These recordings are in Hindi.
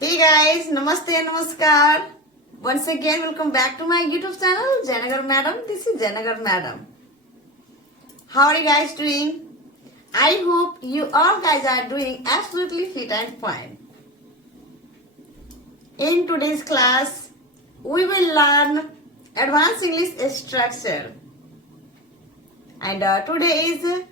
Hey guys, Namaste and Namaskar. Once again, welcome back to my YouTube channel, Jayanagar Madam. This is Jayanagar Madam. How are you guys doing? I hope you all guys are doing absolutely fit and fine. In today's class, we will learn Advanced English Structure. And today is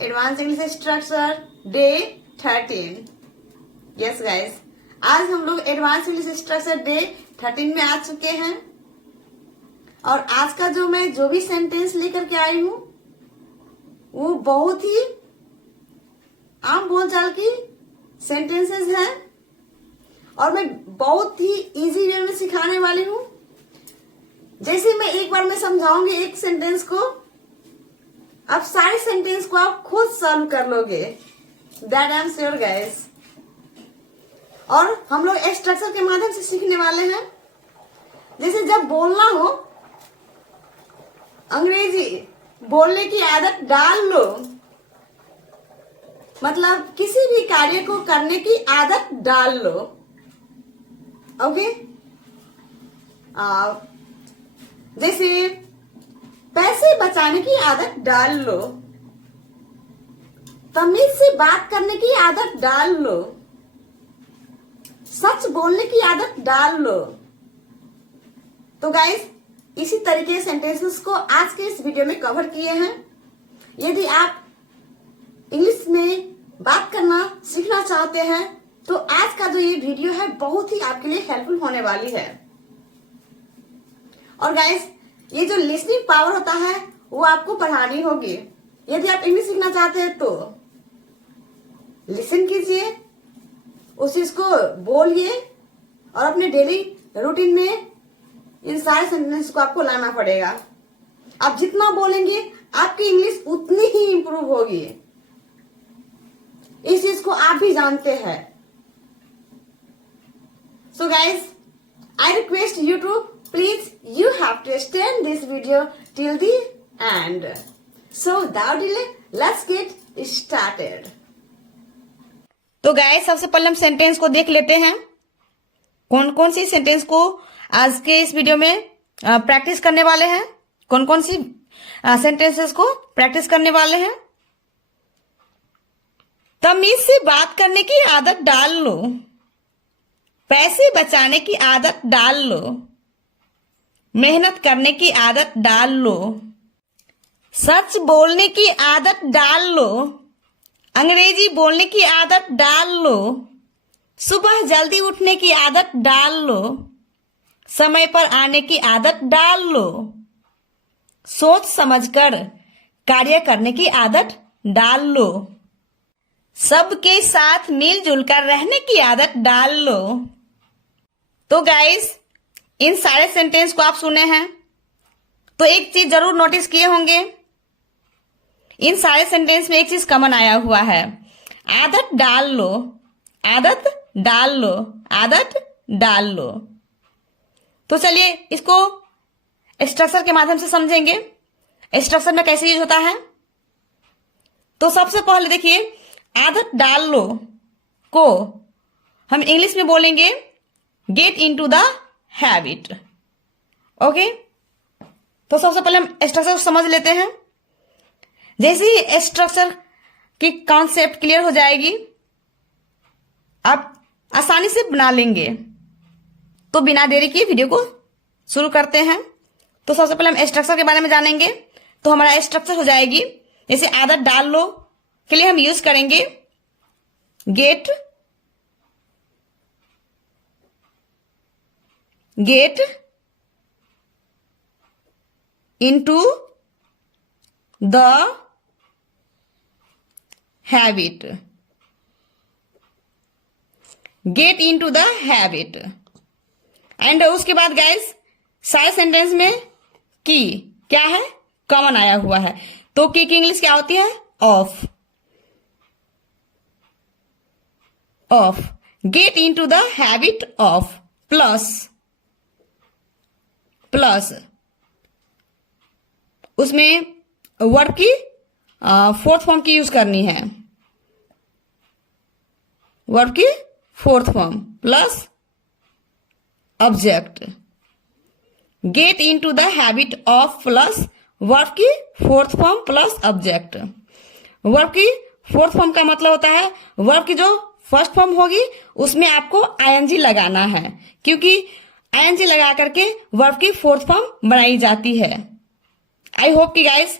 Advanced English Structure Day 13. Yes guys. आज हम लोग एडवांस इंग्लिश स्ट्रक्चर डे 13 में आ चुके हैं और आज का जो भी सेंटेंस लेकर के आई हूं वो बहुत ही आम बोलचाल की सेंटेंसेस हैं और मैं बहुत ही इजी वे में सिखाने वाली हूं। जैसे मैं एक बार में समझाऊंगी एक सेंटेंस को, अब सारे सेंटेंस को आप खुद सॉल्व कर लोगे। That I am sure guys. और हम लोग स्ट्रक्चर के माध्यम से सीखने वाले हैं। जैसे जब बोलना हो, अंग्रेजी बोलने की आदत डाल लो, मतलब किसी भी कार्य को करने की आदत डाल लो। ओके, जैसे पैसे बचाने की आदत डाल लो, तमीज से बात करने की आदत डाल लो, सच बोलने की आदत डाल लो। तो गाइस, इसी तरीके सेंटेंसेस को आज के इस वीडियो में कवर किए हैं। यदि आप इंग्लिश में बात करना सीखना चाहते हैं तो आज का जो ये वीडियो है बहुत ही आपके लिए हेल्पफुल होने वाली है। और गाइस, ये जो लिसनिंग पावर होता है वो आपको बढ़ानी होगी। यदि आप इंग्लिश सीखना चाहते हैं तो लिसन कीजिए, उस चीज को बोलिए और अपने डेली रूटीन में इन सारे सेंटेंस को आपको लाना पड़ेगा। आप जितना बोलेंगे आपकी इंग्लिश उतनी ही इंप्रूव होगी। इस चीज को आप भी जानते हैं। So guys, I request you to please you have to stay in this video till the end. So without delay let's get started. तो गाइस, सबसे पहले हम सेंटेंस को देख लेते हैं। कौन कौन सी सेंटेंस को आज के इस वीडियो में प्रैक्टिस करने वाले हैं, कौन कौन सी सेंटेंसेस को प्रैक्टिस करने वाले हैं। तमीज से बात करने की आदत डाल लो, पैसे बचाने की आदत डाल लो, मेहनत करने की आदत डाल लो, सच बोलने की आदत डाल लो, अंग्रेजी बोलने की आदत डाल लो, सुबह जल्दी उठने की आदत डाल लो, समय पर आने की आदत डाल लो, सोच समझकर कार्य करने की आदत डाल लो, सबके साथ मिलजुल कर रहने की आदत डाल लो। तो गाइस, इन सारे सेंटेंस को आप सुने हैं तो एक चीज जरूर नोटिस किए होंगे, इन सारे सेंटेंस में एक चीज कॉमन आया हुआ है, आदत डाल लो, आदत डाल लो, आदत डाल लो। तो चलिए इसको स्ट्रक्चर के माध्यम से समझेंगे। स्ट्रक्चर में कैसे यूज होता है। तो सबसे पहले देखिए, आदत डाल लो को हम इंग्लिश में बोलेंगे gate into the habit. Okay, तो सबसे पहले हम स्ट्रक्चर को समझ लेते हैं। जैसे ही स्ट्रक्चर की कॉन्सेप्ट क्लियर हो जाएगी, आप आसानी से बना लेंगे। तो बिना देरी किए वीडियो को शुरू करते हैं। तो सबसे पहले हम स्ट्रक्चर के बारे में जानेंगे। तो हमारा स्ट्रक्चर हो जाएगी, जैसे आदत डाल लो के लिए हम यूज करेंगे gate into the habit, gate into the habit. And उसके बाद गाइस, सारे सेंटेंस में की क्या है, कॉमन आया हुआ है। तो की इंग्लिश क्या होती है, of. Of, get into the habit of, plus plus उसमें वर्ब की फोर्थ फॉर्म की यूज करनी है, वर्ब की fourth form plus object, get into the habit of plus verb की fourth form plus object. Verb की फोर्थ फॉर्म का मतलब होता है वर्ब की जो फर्स्ट फॉर्म होगी उसमें आपको आईएनजी लगाना है, क्योंकि आईएनजी लगा करके वर्ब की फोर्थ फॉर्म बनाई जाती है। आई होप कि गाइस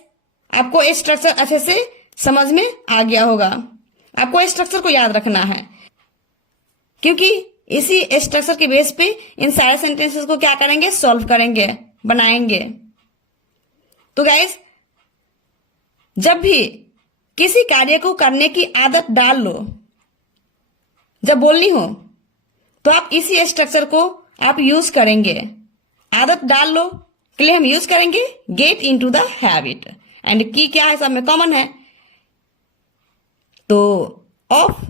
आपको ये स्ट्रक्चर अच्छे से समझ में आ गया होगा। आपको इस स्ट्रक्चर को याद रखना है, क्योंकि इसी स्ट्रक्चर के बेस पे इन सारे सेंटेंसेस को क्या करेंगे, सॉल्व करेंगे, बनाएंगे। तो गाइस जब भी किसी कार्य को करने की आदत डाल लो, जब बोलनी हो तो आप इसी स्ट्रक्चर को आप यूज करेंगे। आदत डाल लो के लिए हम यूज करेंगे gate into the habit, and की क्या है, सब में कॉमन है। तो ऑफ,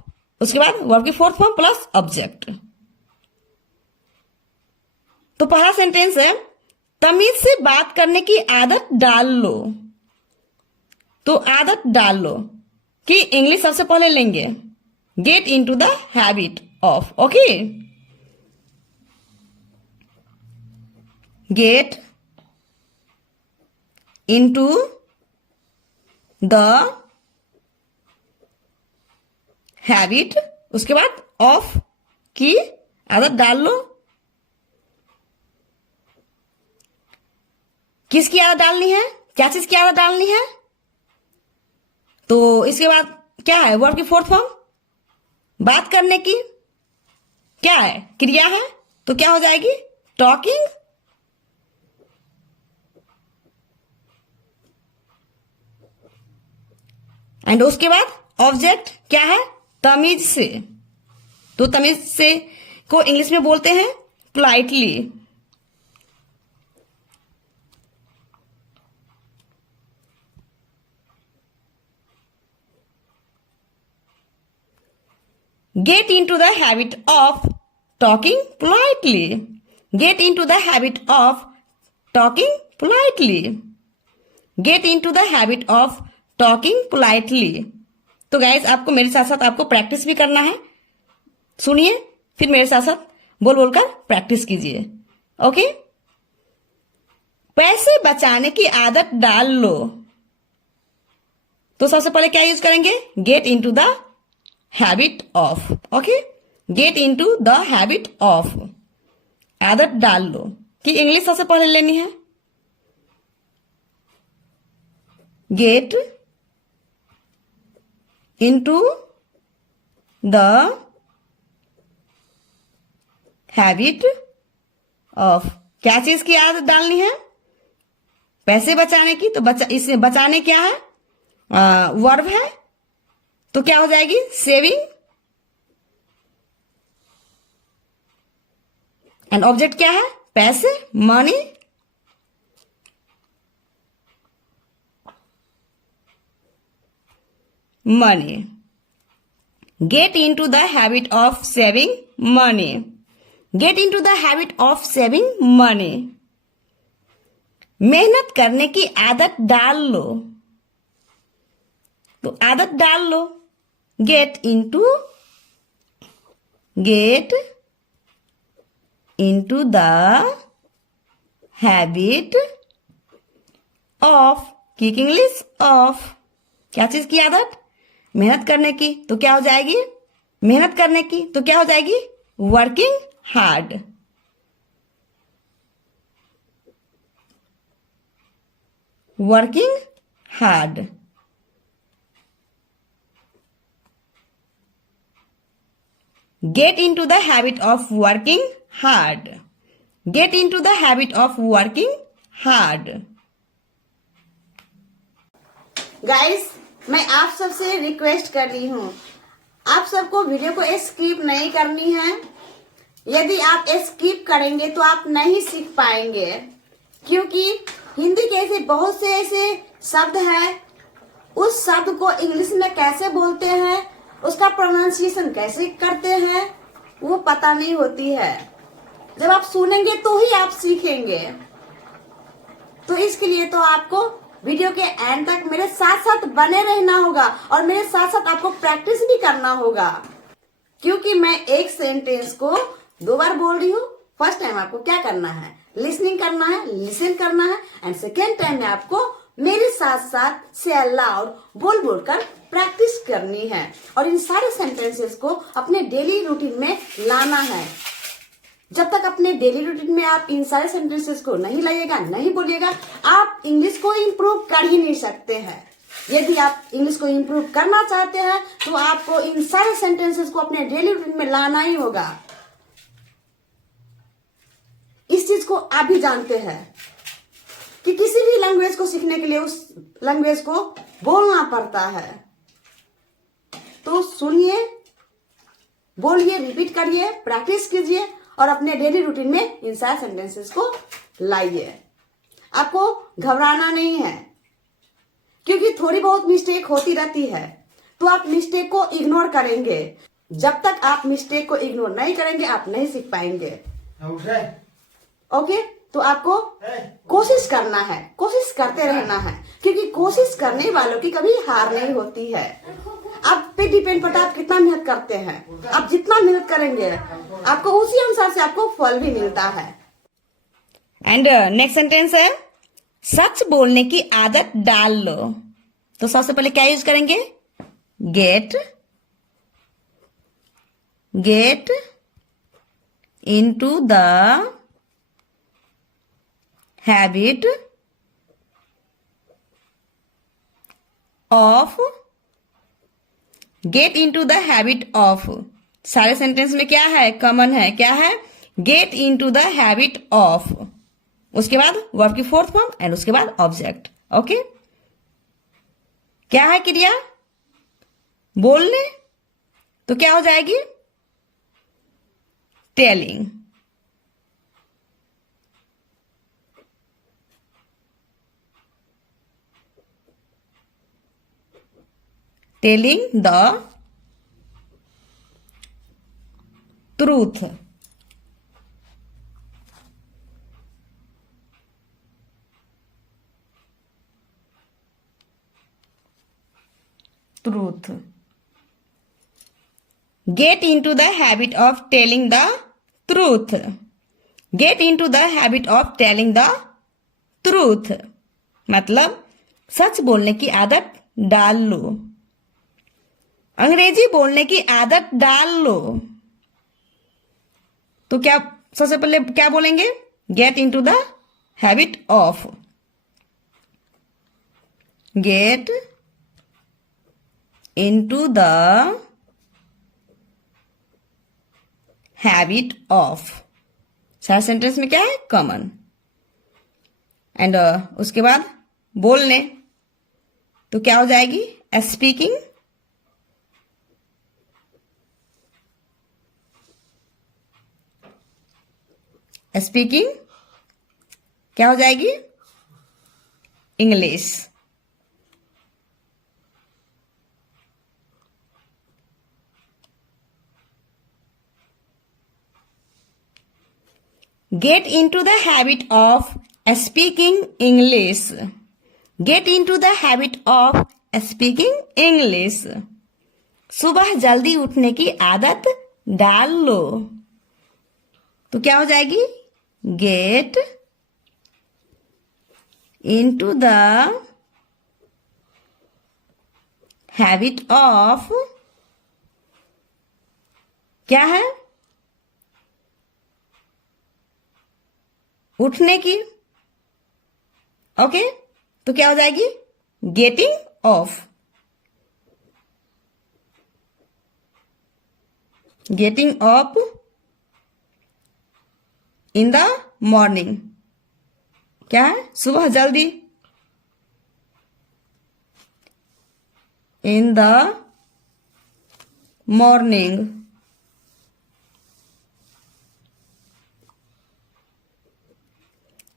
उसके बाद वर्ब की फोर्थ फॉर्म प्लस ऑब्जेक्ट। तो पहला सेंटेंस है तमीज से बात करने की आदत डाल लो। तो आदत डाल लो कि इंग्लिश सबसे पहले लेंगे gate into the habit of. Okay, gate into the habit, उसके बाद ऑफ की आदत डाल लो। किसकी आदत डालनी है, क्या चीज की आदत डालनी है? तो इसके बाद क्या है, वर्ब की फोर्थ फॉर्म, बात करने की क्या है, क्रिया है, तो क्या हो जाएगी, टॉकिंग। एंड उसके बाद ऑब्जेक्ट क्या है, तमीज से। तो तमीज से को इंग्लिश में बोलते हैं politely. Get into the habit of talking politely. Get into the habit of talking politely. Get into the habit of talking politely. तो गाइस आपको मेरे साथ साथ आपको प्रैक्टिस भी करना है। सुनिए, फिर मेरे साथ साथ बोल बोलकर प्रैक्टिस कीजिए। ओके, पैसे बचाने की आदत डाल लो। तो सबसे पहले क्या यूज करेंगे, gate into the habit of. Okay, gate into the habit of, आदत डाल लो कि इंग्लिश सबसे पहले लेनी है, gate into the habit of. क्या चीज की आदत डालनी है, पैसे बचाने की। तो इसमें बचाने क्या है, वर्ब है, तो क्या हो जाएगी, सेविंग। एंड ऑब्जेक्ट क्या है, पैसे, money. Money, get into the habit of saving money. Get into the habit of saving money. मेहनत करने की आदत डाल लो। तो आदत डाल लो, get into the habit of, kick English of. क्या चीज की आदत, मेहनत करने की। तो क्या हो जाएगी, मेहनत करने की, तो क्या हो जाएगी, working hard. Working hard. Get into the habit of working hard. Get into the habit of working hard. Guys, मैं आप सबसे रिक्वेस्ट कर रही हूँ, आप सबको वीडियो को स्किप नहीं करनी है। यदि आप स्किप करेंगे तो आप नहीं सीख पाएंगे, क्योंकि हिंदी के ऐसे बहुत से ऐसे शब्द हैं, उस शब्द को इंग्लिश में कैसे बोलते हैं, उसका प्रोनाउंसिएशन कैसे करते हैं, वो पता नहीं होती है। जब आप सुनेंगे तो ही आप सीखेंगे। तो इसके लिए तो आपको वीडियो के एंड तक मेरे साथ साथ बने रहना होगा और मेरे साथ साथ आपको प्रैक्टिस भी करना होगा, क्योंकि मैं एक सेंटेंस को 2 बार बोल रही हूँ। फर्स्ट टाइम आपको क्या करना है, लिसनिंग करना है, लिसन करना है, एंड सेकेंड टाइम में आपको मेरे साथ साथ से अलाउड बोल बोल कर प्रैक्टिस करनी है और इन सारे सेंटेंसेस को अपने डेली रूटीन में लाना है। जब तक अपने डेली रूटीन में आप इन सारे सेंटेंसेस को नहीं लाइएगा, नहीं बोलिएगा, आप इंग्लिश को इम्प्रूव कर ही नहीं सकते हैं। यदि आप इंग्लिश को इम्प्रूव करना चाहते हैं तो आपको इन सारे सेंटेंसेस को अपने डेली रूटीन में लाना ही होगा। इस चीज को आप भी जानते हैं कि किसी भी लैंग्वेज को सीखने के लिए उस लैंग्वेज को बोलना पड़ता है। तो सुनिए, बोलिए, रिपीट करिए, प्रैक्टिस कीजिए और अपने डेली रूटीन में इन सारे सेंटेंसेस को लाइए। आपको घबराना नहीं है, क्योंकि थोड़ी बहुत मिस्टेक होती रहती है, तो आप मिस्टेक को इग्नोर करेंगे। जब तक आप मिस्टेक को इग्नोर नहीं करेंगे आप नहीं सीख पाएंगे। ओके, तो आपको कोशिश करना है, कोशिश करते रहना है, क्योंकि कोशिश करने वालों की कभी हार नहीं होती है। आप पे डिपेंड पड़ता है आप कितना मेहनत करते हैं। आप जितना मेहनत करेंगे आपको उसी अनुसार से आपको फल भी मिलता है। एंड नेक्स्ट सेंटेंस है, सच बोलने की आदत डाल लो। तो सबसे पहले क्या यूज करेंगे, gate into the habit of, get into the habit of. सारे सेंटेंस में क्या है, कॉमन है, क्या है, gate into the habit of, उसके बाद वर्ब की फोर्थ फॉर्म एंड उसके बाद ऑब्जेक्ट। ओके, क्या है क्रिया, बोलने, तो क्या हो जाएगी, telling. Telling the truth. Truth. Gate into the habit of telling the truth. Gate into the habit of telling the truth मतलब सच बोलने की आदत डाल लो, अंग्रेजी बोलने की आदत डाल लो। तो क्या सबसे पहले क्या बोलेंगे, gate into the habit of, get into the habit of. सारे सेंटेंस में क्या है, कॉमन। एंड उसके बाद बोलने, तो क्या हो जाएगी, स्पीकिंग। स्पीकिंग क्या हो जाएगी, English. Gate into the habit of speaking English. Gate into the habit of speaking English. सुबह जल्दी उठने की आदत डाल लो, तो क्या हो जाएगी, gate into the habit of, क्या है, उठने की। ओके, तो क्या हो जाएगी, getting off. Getting off in the morning, क्या है, सुबह जल्दी। In the morning,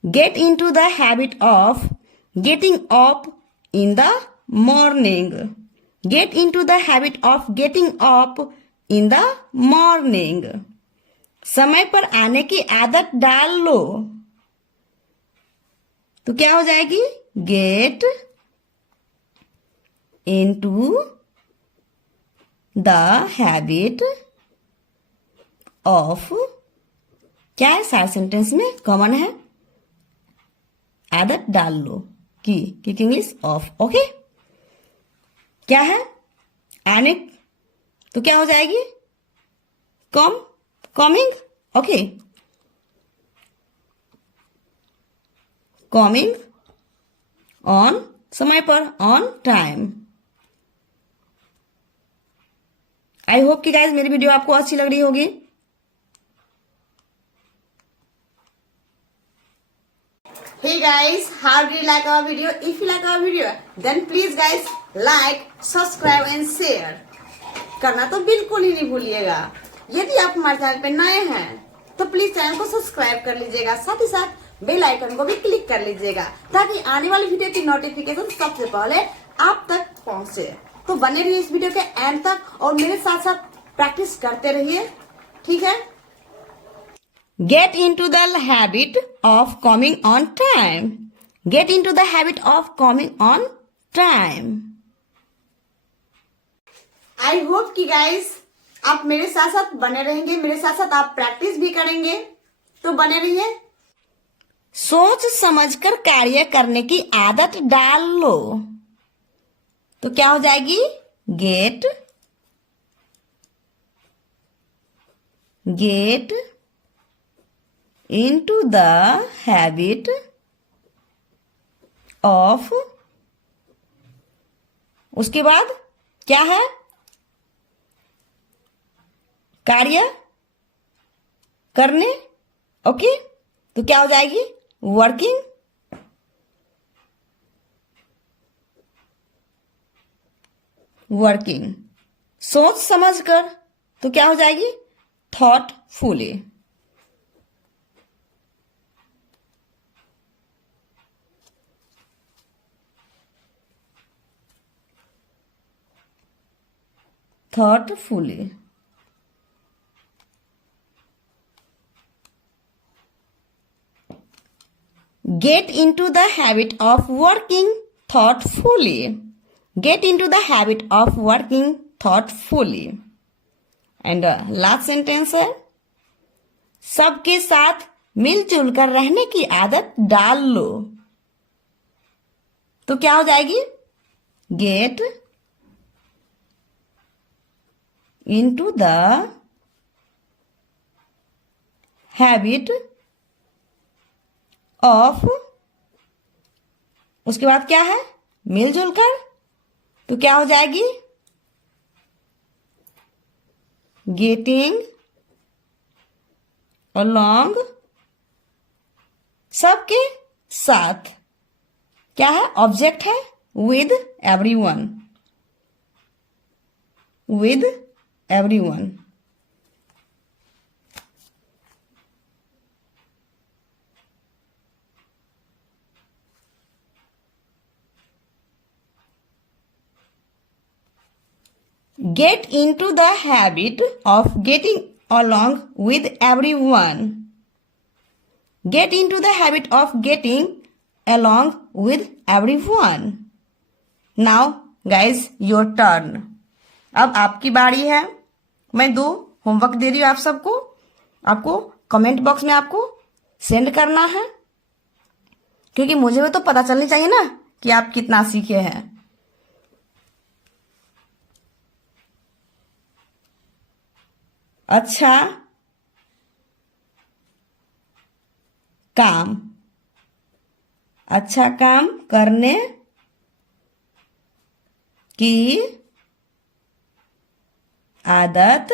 gate into the habit of getting up in the morning. Gate into the habit of getting up in the morning. समय पर आने की आदत डाल लो, तो क्या हो जाएगी, gate into the habit of, क्या है सारे सेंटेंस में कॉमन है, आदत डाल लो की इंग्लिश ऑफ। ओके, क्या है आने, तो क्या हो जाएगी कमिंग। ओके, कमिंग ऑन, समय पर, ऑन टाइम। आई होप कि गाइज मेरी वीडियो आपको अच्छी लग रही होगी। Hey guys, how do you like our video? If you like our video, then please guys like, subscribe and share करना तो बिल्कुल ही नहीं भूलिएगा। यदि आप हमारे चैनल पे नए हैं तो प्लीज चैनल को सब्सक्राइब कर लीजिएगा, साथ ही साथ बेल आइकन को भी क्लिक कर लीजिएगा ताकि आने वाली वीडियो की नोटिफिकेशन सबसे पहले आप तक पहुंचे। तो बने रहिए इस वीडियो के एंड तक और मेरे साथ साथ प्रैक्टिस करते रहिए, ठीक है। Get into the habit of coming on time. Get into the habit of coming on time. I hope कि गाइस आप मेरे साथ साथ बने रहेंगे, मेरे साथ साथ आप प्रैक्टिस भी करेंगे, तो बने रहिए। सोच समझकर कार्य करने की आदत डाल लो, तो क्या हो जाएगी gate into the habit of, उसके बाद क्या है कार्य करने। ओके, तो क्या हो जाएगी वर्किंग। सोच समझ कर, तो क्या हो जाएगी thoughtfully. thoughtfully. Get into the habit of working thoughtfully. Get into the habit of working thoughtfully. And last sentence है सबके साथ मिलजुल कर रहने की आदत डाल लो, तो क्या हो जाएगी gate into the habit of, उसके बाद क्या है मिलजुल कर, तो क्या हो जाएगी गेटिंग along, सबके साथ, क्या है ऑब्जेक्ट है with everyone, with everyone. Get into the habit of getting along with everyone. Get into the habit of getting along with everyone. Now guys, your turn. अब आपकी बारी है। मैं 2 होमवर्क दे रही हूँ आप सबको, आपको कमेंट बॉक्स में आपको सेंड करना है, क्योंकि मुझे भी तो पता चलनी चाहिए ना कि आप कितना सीखे हैं। अच्छा काम करने की आदत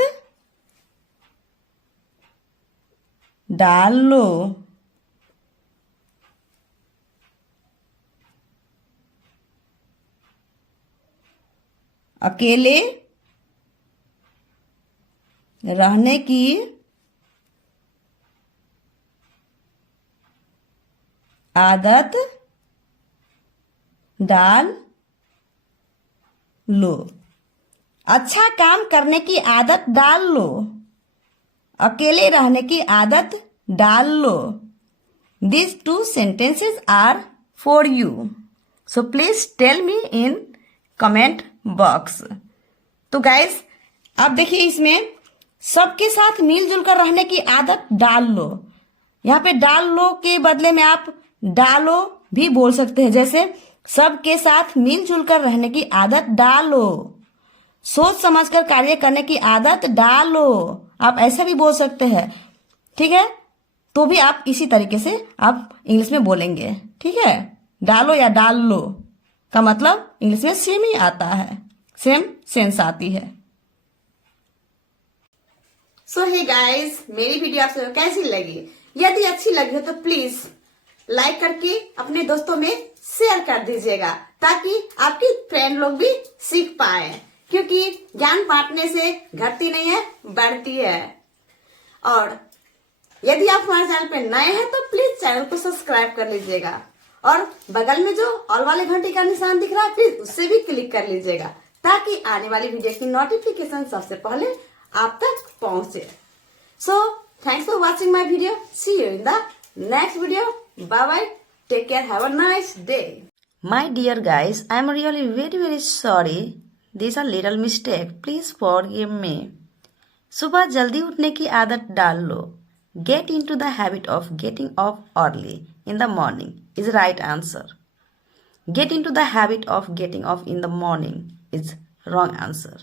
डाल लो, अकेले रहने की आदत डाल लो। अच्छा काम करने की आदत डाल लो, अकेले रहने की आदत डाल लो। These 2 sentences are for you. So please tell me in comment box. तो गाइस अब देखिए इसमें सबके साथ मिलजुल कर रहने की आदत डाल लो। यहाँ पे डाल लो के बदले में आप डालो भी बोल सकते हैं, जैसे सबके साथ मिलजुल कर रहने की आदत डालो, सोच समझकर कार्य करने की आदत डालो, आप ऐसा भी बोल सकते हैं। ठीक है, तो भी आप इसी तरीके से आप इंग्लिश में बोलेंगे। ठीक है, डालो या डाल लो का मतलब इंग्लिश में सेम ही आता है, सेम सेंस आती है। सो हे गाइस, मेरी वीडियो आप सबको कैसी लगी? यदि अच्छी लगी हो तो प्लीज लाइक करके अपने दोस्तों में शेयर कर दीजिएगा, ताकि आपकी फ्रेंड लोग भी सीख पाए, क्योंकि ज्ञान बांटने से घटती नहीं है, बढ़ती है। और यदि आप हमारे चैनल पे नए हैं तो प्लीज चैनल को सब्सक्राइब कर लीजिएगा, और बगल में जो ऑल वाले घंटी का निशान दिख रहा है प्लीज उससे भी क्लिक कर लीजिएगा, ताकि आने वाली वीडियो की नोटिफिकेशन सबसे पहले आप तक पहुंचे। So thanks for watching my video, see you in the next video, bye bye, take care, have a nice day. My dear guys, I am really very sorry. These are little mistake. Please forgive me. सुबह जल्दी उठने की आदत डाल लो. Get into the habit of getting up early in the morning is right answer. Get into the habit of getting up in the morning is wrong answer.